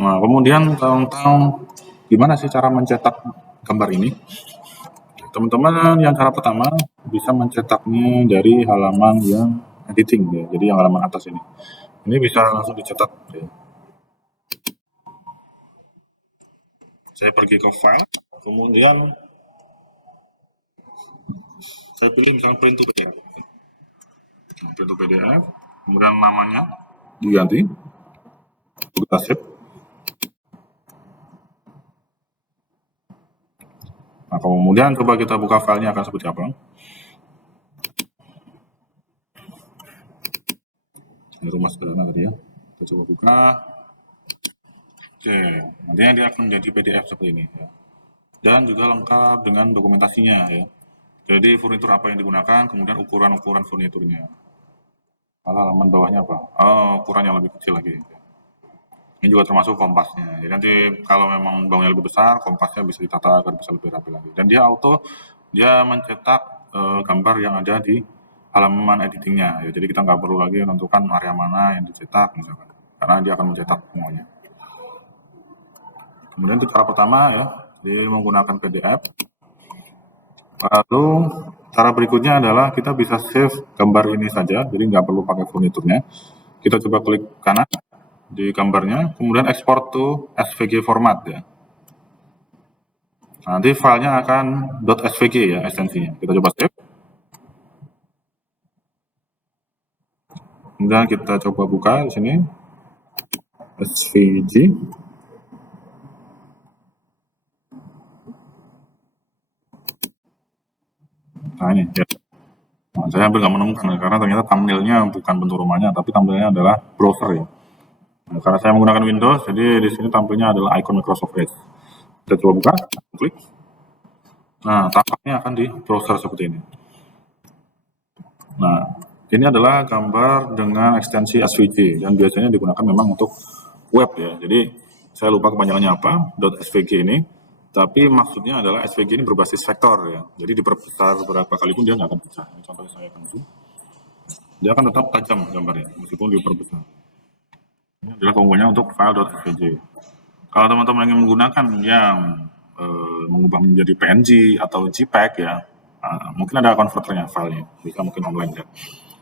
Nah, kemudian tentang gimana sih cara mencetak gambar ini? Teman-teman, yang cara pertama bisa mencetaknya dari halaman yang editing ya. Jadi yang halaman atas ini. Ini bisa langsung dicetak ya. Saya pergi ke file, kemudian saya pilih misalnya print to PDF. Print to PDF, kemudian namanya diganti, kita save. Nah, kemudian coba kita buka filenya akan seperti apa. Ini rumah sederhana tadi ya. Kita coba buka. Oke, nantinya dia akan menjadi PDF seperti ini ya. Dan juga lengkap dengan dokumentasinya ya. Jadi furnitur apa yang digunakan, kemudian ukuran-ukuran furniturnya. Halaman bawahnya apa? Oh, ukuran yang lebih kecil lagi. Ini juga termasuk kompasnya. Jadi nanti kalau memang baunya lebih besar, kompasnya bisa ditata agar bisa lebih rapi lagi. Dan dia auto, dia mencetak gambar yang ada di halaman editingnya. Ya, jadi kita nggak perlu lagi menentukan area mana yang dicetak misalkan, karena dia akan mencetak semuanya. Kemudian itu cara pertama ya, jadi menggunakan PDF. Lalu cara berikutnya adalah kita bisa save gambar ini saja, jadi nggak perlu pakai furniturnya. Kita coba klik kanan di gambarnya, kemudian export to SVG format ya. Nanti filenya akan .svg ya ekstensinya. Kita coba save. Kemudian kita coba buka di sini SVG. Nah ini ya. Nah, saya hampir nggak menemukan karena ternyata thumbnailnya bukan bentuk rumahnya, tapi thumbnailnya adalah browser ya. Nah, karena saya menggunakan Windows, jadi di sini tampilnya adalah icon Microsoft Edge. Kita coba buka, klik. Nah, tampaknya akan di browser seperti ini. Nah, ini adalah gambar dengan ekstensi SVG dan biasanya digunakan memang untuk web ya. Jadi saya lupa kepanjangannya apa, .svg ini. Tapi maksudnya adalah SVG ini berbasis vektor ya. Jadi diperbesar berapa kali pun dia nggak akan pecah. Contohnya saya akan zoom. Dia akan tetap tajam gambarnya meskipun diperbesar. Ini adalah keunggulannya untuk file.svg. Kalau teman-teman ingin menggunakan yang mengubah menjadi PNG atau JPEG ya, mungkin ada konverternya filenya, bisa mungkin online ya.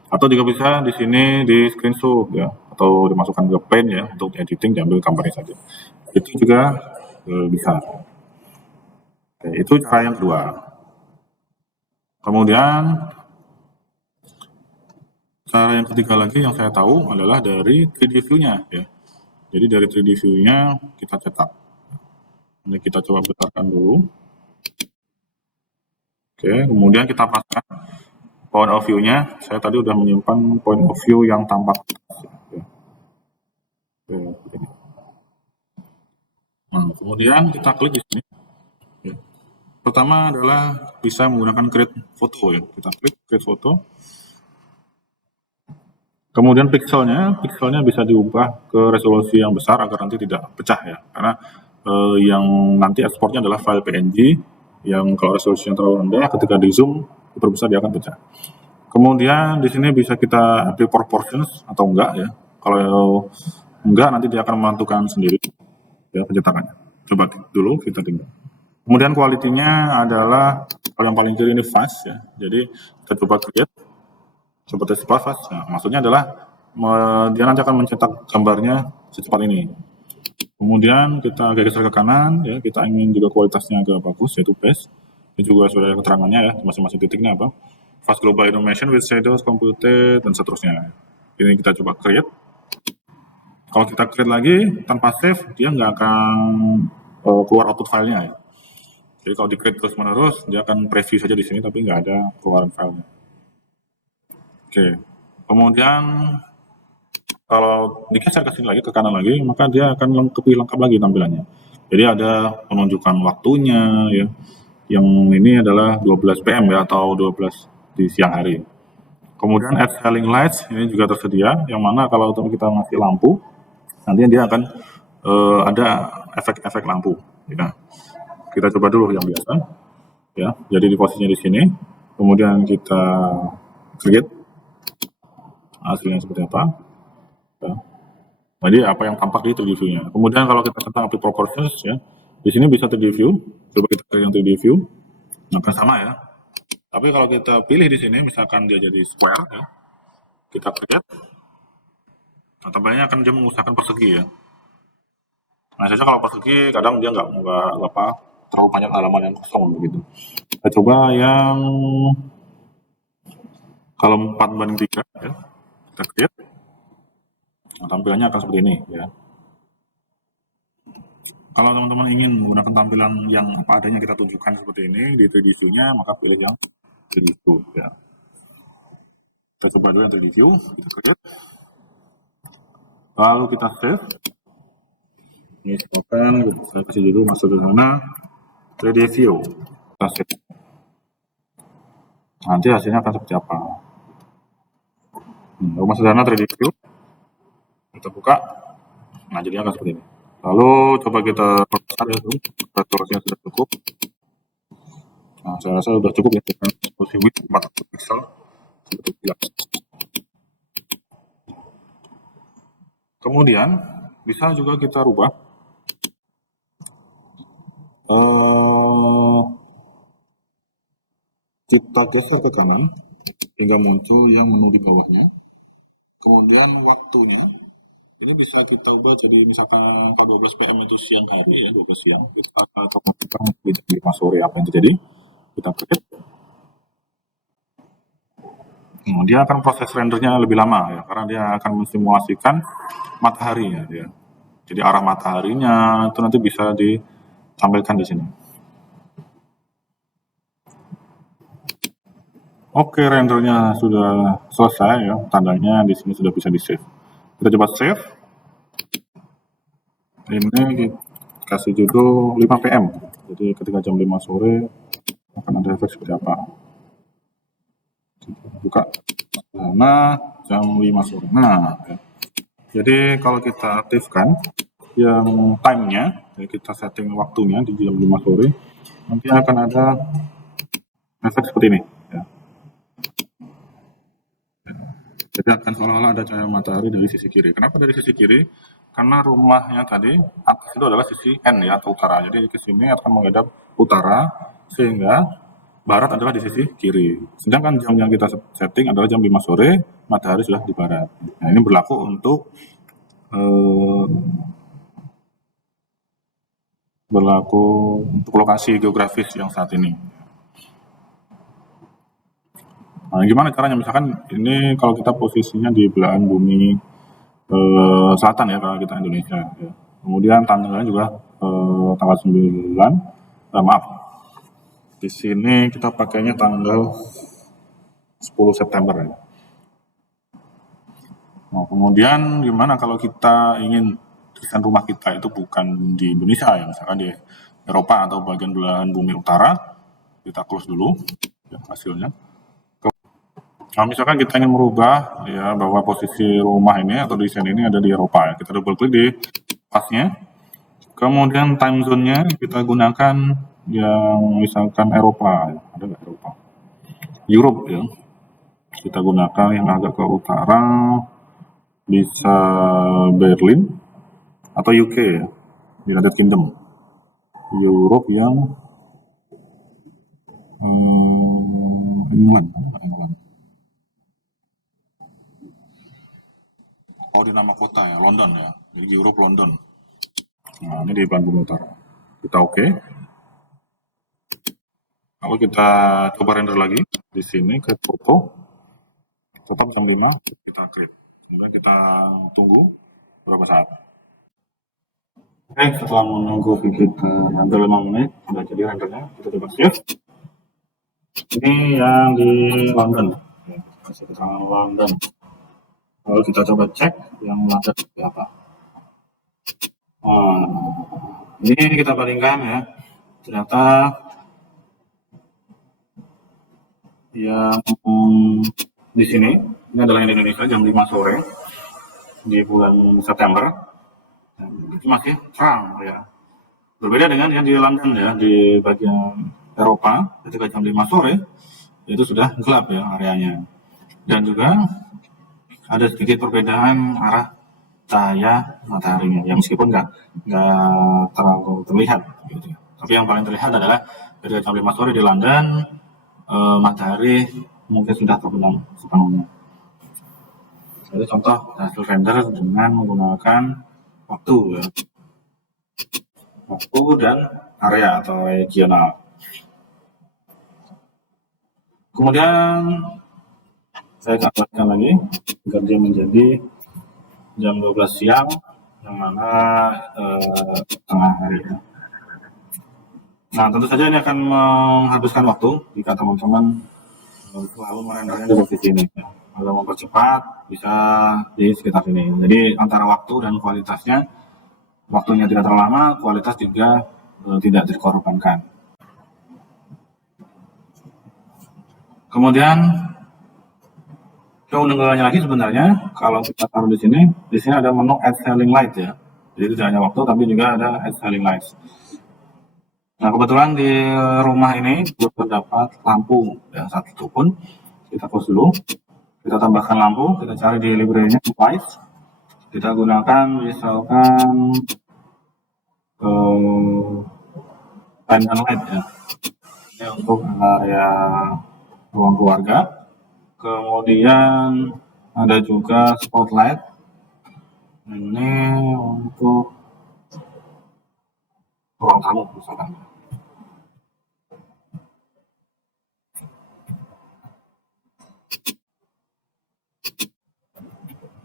Atau juga bisa di sini di screenshot ya, atau dimasukkan ke Paint ya untuk editing, diambil gambarnya saja. Itu juga bisa. Oke, itu cara yang kedua. Kemudian cara yang ketiga lagi yang saya tahu adalah dari 3D view-nya ya. Jadi dari 3D view-nya kita cetak. Ini kita coba besarkan dulu. Oke, kemudian kita pasang point of view-nya. Saya tadi udah menyimpan point of view yang tampak. Oke. Nah, kemudian kita klik di sini. Ya. Pertama adalah bisa menggunakan create foto ya. Kita klik create foto. Kemudian pixelnya bisa diubah ke resolusi yang besar agar nanti tidak pecah ya. Karena yang nanti ekspornya adalah file PNG yang kalau resolusinya terlalu rendah ketika di zoom diperbesar dia akan pecah. Kemudian di sini bisa kita apply proportions atau enggak ya. Kalau enggak nanti dia akan menentukan sendiri ya pencetakannya. Coba dulu kita tinggal. Kemudian kualitinya adalah kalau yang paling kiri ini fast ya. Jadi kita coba create, coba tes fast. Nah, maksudnya adalah dia nanti akan mencetak gambarnya secepat ini. Kemudian kita geser ke kanan ya, kita ingin juga kualitasnya agak bagus yaitu paste. Ini juga sudah ada keterangannya ya, masing-masing titiknya apa. Fast global animation with shadows computed dan seterusnya. Ini kita coba create. Kalau kita create lagi tanpa save, dia nggak akan keluar output filenya ya. Jadi kalau di create terus menerus, dia akan preview saja di sini tapi nggak ada keluaran filenya. Oke, kemudian kalau digeser ke sini lagi, ke kanan lagi, maka dia akan lebih lengkap lagi tampilannya. Jadi ada penunjukan waktunya ya. Yang ini adalah 12 PM ya atau 12 di siang hari. Kemudian add scaling lights ini juga tersedia, yang mana kalau kita ngasih lampu, nanti dia akan ada efek-efek lampu. Ya. Kita coba dulu yang biasa. Ya, jadi di posisinya di sini. Kemudian kita create hasilnya seperti apa. Ya. Jadi apa yang tampak di 3D view-nya. Kemudian kalau kita tentang update proportions ya, di sini bisa 3D view. Coba kita klik yang 3D view. Nah, akan sama ya. Tapi kalau kita pilih di sini, misalkan dia jadi square ya, kita create. Nah, tampaknya akan dia mengusahakan persegi ya. Nah, saja kalau persegi kadang dia nggak apa terlalu banyak halaman yang kosong begitu. Kita coba yang kalau 4:3 ya, kita create. Nah, tampilannya akan seperti ini ya. Kalau teman-teman ingin menggunakan tampilan yang apa adanya kita tunjukkan seperti ini di 3D view-nya, maka pilih yang 3D view ya. Kita coba dulu yang 3D view, kita create. Lalu kita save. Ini misalkan saya kasih dulu masuk ke sana 3D view. Kita save. Nanti hasilnya akan seperti apa. Rumah sederhana 3D view. Kita buka. Nah, jadinya akan seperti ini. Lalu coba kita perbesar ya, resolusinya sudah cukup. Nah, saya rasa sudah cukup ya, resolusi width 400 pixel. Kemudian bisa juga kita rubah kita geser ke kanan hingga muncul yang menu di bawahnya. Kemudian waktunya ini bisa kita ubah jadi misalkan kalau 12 PM itu siang hari ya, 12 siang. Kita di sore apa yang terjadi. Kita klik. Dia akan proses rendernya lebih lama ya, karena dia akan mensimulasikan matahari ya. Jadi arah mataharinya itu nanti bisa ditampilkan di sini. Oke, rendernya sudah selesai ya, tandanya di sini sudah bisa di save. Kita coba save. Ini kasih judul 5 PM. Jadi ketika jam 5 sore akan ada efek seperti apa. Buka nah jam 5 sore. Nah, ya. Jadi kalau kita aktifkan yang time-nya, kita setting waktunya di jam 5 sore, nanti akan ada efek seperti ini. Ya. Jadi akan seolah-olah ada cahaya matahari dari sisi kiri. Kenapa dari sisi kiri? Karena rumahnya tadi atas itu adalah sisi N ya, atau utara. Jadi ke sini akan menghadap utara, sehingga barat adalah di sisi kiri. Sedangkan jam yang kita setting adalah jam 5 sore, matahari sudah di barat. Nah, ini berlaku untuk lokasi geografis yang saat ini. Nah, gimana caranya? Misalkan ini kalau kita posisinya di belahan bumi selatan ya, kalau kita Indonesia. Ya. Kemudian tanggalnya juga tanggal 9, maaf. Di sini kita pakainya tanggal 10 September ya. Nah, kemudian gimana kalau kita ingin tulisan rumah kita itu bukan di Indonesia ya, misalkan di Eropa atau bagian belahan bumi utara, kita close dulu ya, hasilnya. Nah, misalkan kita ingin merubah ya bahwa posisi rumah ini atau desain ini ada di Eropa ya, kita double klik di pasnya. Kemudian time zone-nya kita gunakan yang misalkan Eropa, ya. Ada nggak Eropa? Europe ya. Kita gunakan yang agak ke utara, bisa Berlin atau UK ya, United Kingdom. Europe yang England. Oh, di nama kota ya, London ya. Jadi Europe London. Nah, ini di Bandung Utara. Kita oke. Lalu kita coba render lagi di sini ke foto. Foto jam 5 kita create. Kemudian kita tunggu berapa saat. Oke, setelah menunggu kita hampir 5 menit, sudah jadi rendernya. Kita coba save. Ini yang di London. Kasih keterangan London. Lalu kita coba cek yang London seperti apa. Ini kita bandingkan ya. Ternyata yang di sini, ini adalah yang di Indonesia jam 5 sore di bulan September. Itu masih terang ya. Berbeda dengan yang di London ya, di bagian Eropa ketika jam 5 sore itu sudah gelap ya areanya. Dan juga ada sedikit perbedaan arah cahaya mataharinya, yang meskipun nggak terlalu terlihat gitu ya. Tapi yang paling terlihat adalah ketika jam 5 sore di London, matahari mungkin sudah terbenam sepenuhnya. Jadi contoh hasil render dengan menggunakan waktu ya, waktu dan area atau regional. Kemudian saya gambarkan lagi agar dia menjadi jam 12 siang, yang mana tengah hari ya. Nah, tentu saja ini akan menghabiskan waktu jika teman-teman selalu merendernya di posisi ini. Kalau mempercepat bisa di sekitar sini. Jadi antara waktu dan kualitasnya, waktunya tidak terlalu lama, kualitas juga tidak dikorbankan. Kemudian keunggulannya lagi sebenarnya kalau kita taruh di sini ada menu add selling light ya. Jadi tidak hanya waktu tapi juga ada add selling light. Nah, kebetulan di rumah ini belum terdapat lampu ya satu pun. Kita close dulu. Kita tambahkan lampu, kita cari di library-nya light. Kita gunakan misalkan panel light ya. Ini untuk area ruang keluarga. Kemudian ada juga spotlight. Ini untuk ruang tamu misalkan.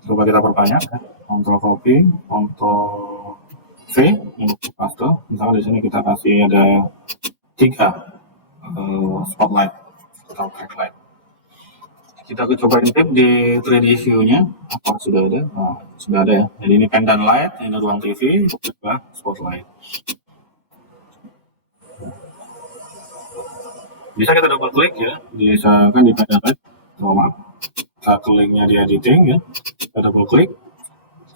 Coba kita perbanyak, Ctrl copy, Ctrl V untuk paste. Misalnya di sini kita kasih ada 3 spotlight atau backlight. Kita coba intip di 3D view-nya, apa sudah ada? Nah, sudah ada ya. Jadi ini pendant light, ini ruang TV, juga spotlight. Bisa kita double klik ya, misalkan di pendant light. Oh, maaf, kita kliknya di editing ya, kita double klik.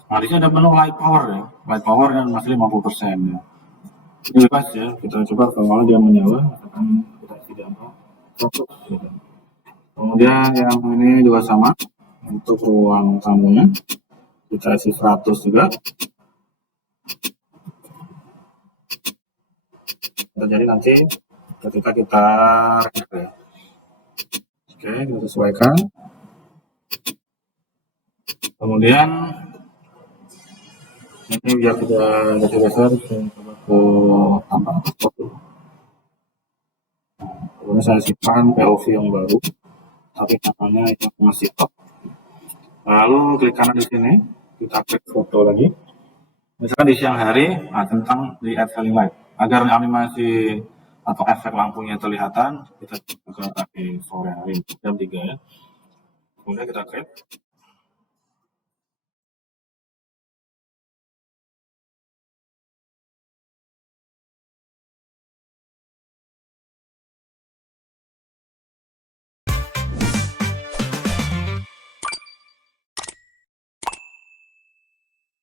Nah, di sini ada menu light power ya, light power dan masih 50% ya. Ini bebas ya, kita coba kalau dia menyala, misalkan kita tidak mau fokus gitu. Kemudian yang ini juga sama untuk ruang tamunya, kita isi 100 juga. Jadi nanti ketika kita render ya. Oke, kita sesuaikan. Kemudian ini biar tidak geser, saya coba ke tambah spot dulu. Kemudian saya simpan POV yang baru, tapi namanya itu masih top. Lalu klik kanan di sini, kita klik foto lagi. Misalkan di siang hari, nah tentang di add selling light. Agar animasi atau efek lampunya terlihatan, kita coba di sore hari jam 3 ya. Kemudian kita klik.